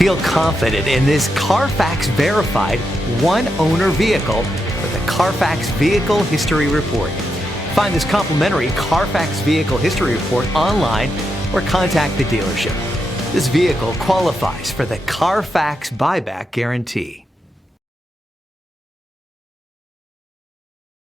Feel confident in this Carfax verified one-owner vehicle with the Carfax Vehicle History Report. Find this complimentary Carfax Vehicle History Report online or contact the dealership. This vehicle qualifies for the Carfax Buyback Guarantee.